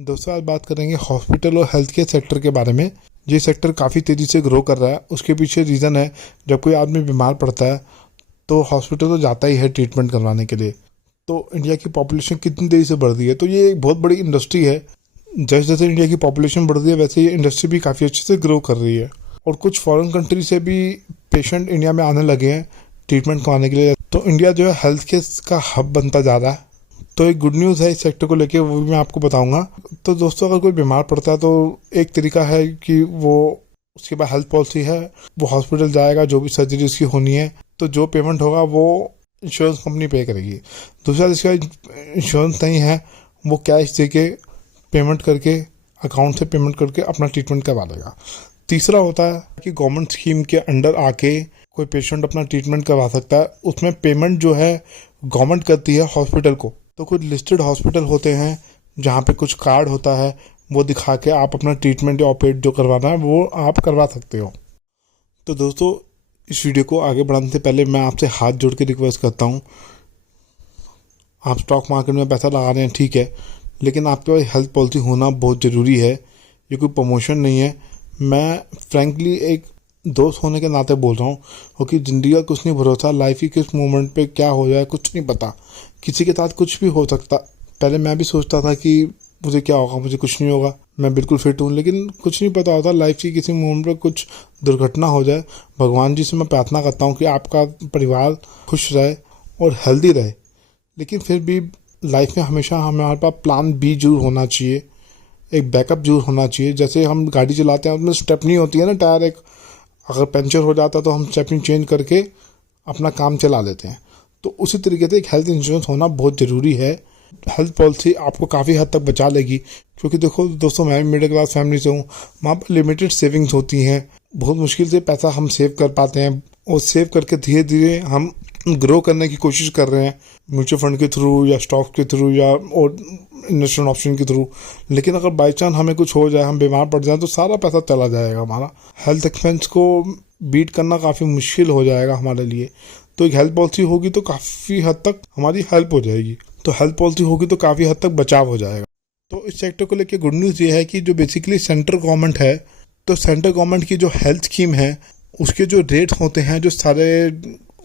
दोस्तों आज बात करेंगे हॉस्पिटल और हेल्थ केयर सेक्टर के बारे में। ये सेक्टर काफ़ी तेज़ी से ग्रो कर रहा है। उसके पीछे रीज़न है, जब कोई आदमी बीमार पड़ता है तो हॉस्पिटल तो जाता ही है ट्रीटमेंट करवाने के लिए। तो इंडिया की पॉपुलेशन कितनी तेज़ी से बढ़ रही है, तो ये एक बहुत बड़ी इंडस्ट्री है। जैसे जैसे इंडिया की पॉपुलेशन बढ़ रही है वैसे ये इंडस्ट्री भी काफ़ी अच्छे से ग्रो कर रही है। और कुछ फॉरेन कंट्री से भी पेशेंट इंडिया में आने लगे हैं ट्रीटमेंट करवाने के लिए। तो इंडिया जो है हेल्थ केयर का हब बनता जा रहा है। तो एक गुड न्यूज़ है इस सेक्टर को लेके, वो भी मैं आपको बताऊंगा। तो दोस्तों अगर कोई बीमार पड़ता है तो एक तरीका है कि वो उसके बाद हेल्थ पॉलिसी है, वो हॉस्पिटल जाएगा, जो भी सर्जरी उसकी होनी है तो जो पेमेंट होगा वो इंश्योरेंस कंपनी पे करेगी। दूसरा जिसका इंश्योरेंस नहीं है वो कैश दे के पेमेंट करके अकाउंट से पेमेंट करके अपना ट्रीटमेंट करवा लेगा। तीसरा होता है कि गवर्नमेंट स्कीम के अंडर आके कोई पेशेंट अपना ट्रीटमेंट करवा सकता है। उसमें पेमेंट जो है गवर्नमेंट करती है हॉस्पिटल को। तो कुछ लिस्टेड हॉस्पिटल होते हैं जहाँ पे कुछ कार्ड होता है, वो दिखा के आप अपना ट्रीटमेंट या ऑपरेट जो करवाना है वो आप करवा सकते हो। तो दोस्तों इस वीडियो को आगे बढ़ाने से पहले मैं आपसे हाथ जोड़ के रिक्वेस्ट करता हूँ, आप स्टॉक मार्केट में पैसा लगा रहे हैं ठीक है, लेकिन आपके पास हेल्थ पॉलिसी होना बहुत ज़रूरी है। ये कोई प्रमोशन नहीं है, मैं फ्रैंकली एक दोस्त होने के नाते बोल रहा हूँ, क्योंकि ज़िंदगी का कुछ नहीं भरोसा, लाइफ की किस मोमेंट पे क्या हो जाए कुछ नहीं पता, किसी के साथ कुछ भी हो सकता। पहले मैं भी सोचता था कि मुझे क्या होगा, मुझे कुछ नहीं होगा, मैं बिल्कुल फिट हूँ, लेकिन कुछ नहीं पता होता लाइफ की किसी मोमेंट पर कुछ दुर्घटना हो जाए। भगवान जी से मैं प्रार्थना करता हूँ कि आपका परिवार खुश रहे और हेल्दी रहे, लेकिन फिर भी लाइफ में हमेशा हमारे पास प्लान बी जरूर होना चाहिए, एक बैकअप जरूर होना चाहिए। जैसे हम गाड़ी चलाते हैं उसमें स्टेपनी होती है ना, टायर एक अगर पंचर हो जाता तो हम स्टेपनी चेंज करके अपना काम चला लेते हैं। तो उसी तरीके से एक हेल्थ इंश्योरेंस होना बहुत ज़रूरी है। हेल्थ पॉलिसी आपको काफ़ी हद तक बचा लेगी, क्योंकि देखो दोस्तों मैं भी मिडिल क्लास फैमिली से हूँ, वहाँ पर लिमिटेड सेविंग्स होती हैं, बहुत मुश्किल से पैसा हम सेव कर पाते हैं और सेव करके धीरे धीरे हम ग्रो करने की कोशिश कर रहे हैं म्यूचुअल फंड के थ्रू या स्टॉक के थ्रू या और इन्वेस्टमेंट ऑप्शन के थ्रू। लेकिन अगर बाई चांस हमें कुछ हो जाए, हम बीमार पड़ जाए तो सारा पैसा चला जाएगा हमारा। हेल्थ एक्सपेंस को बीट करना काफ़ी मुश्किल हो जाएगा हमारे लिए। तो एक हेल्थ पॉलिसी होगी तो काफ़ी हद तक हमारी हेल्प हो जाएगी, तो हेल्थ पॉलिसी होगी तो काफ़ी हद तक बचाव हो जाएगा। तो इस सेक्टर को लेकर गुड न्यूज़ ये है कि जो बेसिकली सेंट्रल गवर्नमेंट है, तो सेंट्रल गवर्नमेंट की जो हेल्थ स्कीम है उसके जो रेट होते हैं जो सारे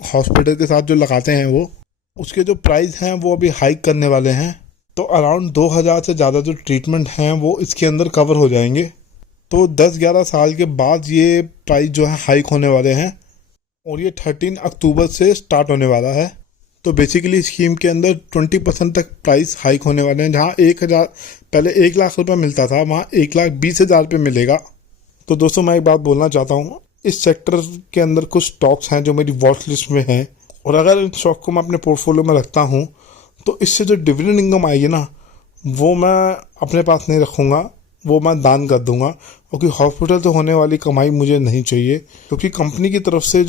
हॉस्पिटल के साथ जो लगाते हैं वो उसके जो प्राइस हैं वो अभी हाइक करने वाले हैं। तो अराउंड 2000 से ज़्यादा जो ट्रीटमेंट हैं वो इसके अंदर कवर हो जाएंगे। तो 10-11 साल के बाद ये प्राइस जो है हाइक होने वाले हैं और ये 13 अक्टूबर से स्टार्ट होने वाला है। तो बेसिकली स्कीम के अंदर 20% तक प्राइस हाइक होने वाले हैं। जहाँ 1000 पहले 1 लाख रुपये मिलता था वहाँ 1,20,000 रुपये मिलेगा। तो दोस्तों मैं एक बात बोलना चाहता हूँ, इस सेक्टर के अंदर कुछ स्टॉक्स हैं जो मेरी वॉच लिस्ट में हैं, और अगर इन स्टॉक को मैं अपने पोर्टफोलियो में रखता हूँ तो इससे जो डिविडेंड इनकम आएगी ना वो मैं अपने पास नहीं रखूँगा, वो मैं दान कर दूँगा, क्योंकि हॉस्पिटल से होने वाली कमाई मुझे नहीं चाहिए। क्योंकि कंपनी की तरफ से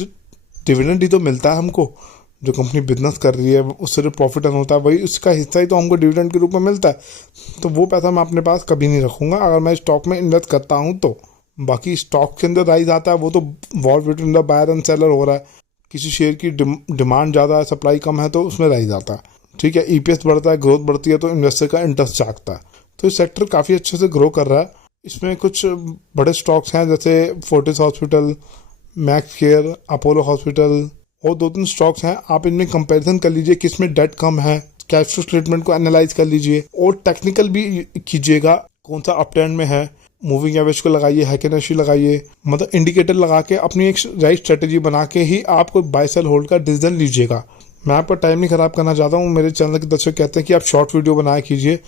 डिविडेंड ही तो मिलता है हमको, जो कंपनी बिजनेस कर रही है उससे जो प्रॉफिट होता है वही उसका हिस्सा ही तो हमको डिविडेंड के रूप में मिलता है। तो वो पैसा मैं अपने पास कभी नहीं रखूँगा अगर मैं स्टॉक में इन्वेस्ट करता हूँ तो। बाकी स्टॉक के अंदर राइज आता है वो तो war between the buyer and seller हो रहा है, किसी शेयर की डिमांड ज़्यादा है सप्लाई कम है तो उसमें राइज आता है, ठीक है। ईपीएस बढ़ता है, ग्रोथ बढ़ती है तो इन्वेस्टर का इंटरेस्ट जागता है। तो ये सेक्टर काफ़ी अच्छे से ग्रो कर रहा है। इसमें कुछ बड़े स्टॉक्स हैं जैसे Fortis hospital, max care, Apollo hospital और 2-3 स्टॉक्स हैं। आप इनमें कंपैरिजन कर लीजिए किसमें डेट कम है, कैश फ्लो स्टेटमेंट को एनालाइज कर लीजिए और टेक्निकल भी कीजिएगा कौन सा अप ट्रेंड में है। मूविंग एवरेज को लगाइए, हैकेनेशी लगाइए, मतलब इंडिकेटर लगा के अपनी एक राइट स्ट्रेटेजी बना के ही आप कोई बाय सेल होल्ड का डिसीजन लीजिएगा। मैं आपका टाइम नहीं खराब करना चाहता हूँ। मेरे चैनल के दर्शक कहते हैं कि आप शॉर्ट वीडियो बनाया कीजिए,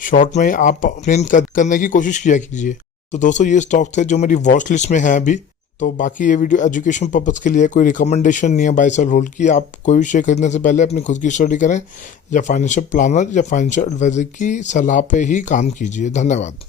शॉर्ट में आप एक्सप्लेन करने की कोशिश किया कीजिए। तो दोस्तों ये स्टॉक थे जो मेरी वॉच लिस्ट में है अभी। तो बाकी ये वीडियो एजुकेशन पर्पज़ के लिए, कोई रिकमेंडेशन नहीं है बाय सेल होल्ड की। आप कोई भी शेयर खरीदने से पहले अपनी खुद की स्टडी करें या फाइनेंशियल प्लानर या फाइनेंशियल एडवाइजर की सलाह पे ही काम कीजिए। धन्यवाद।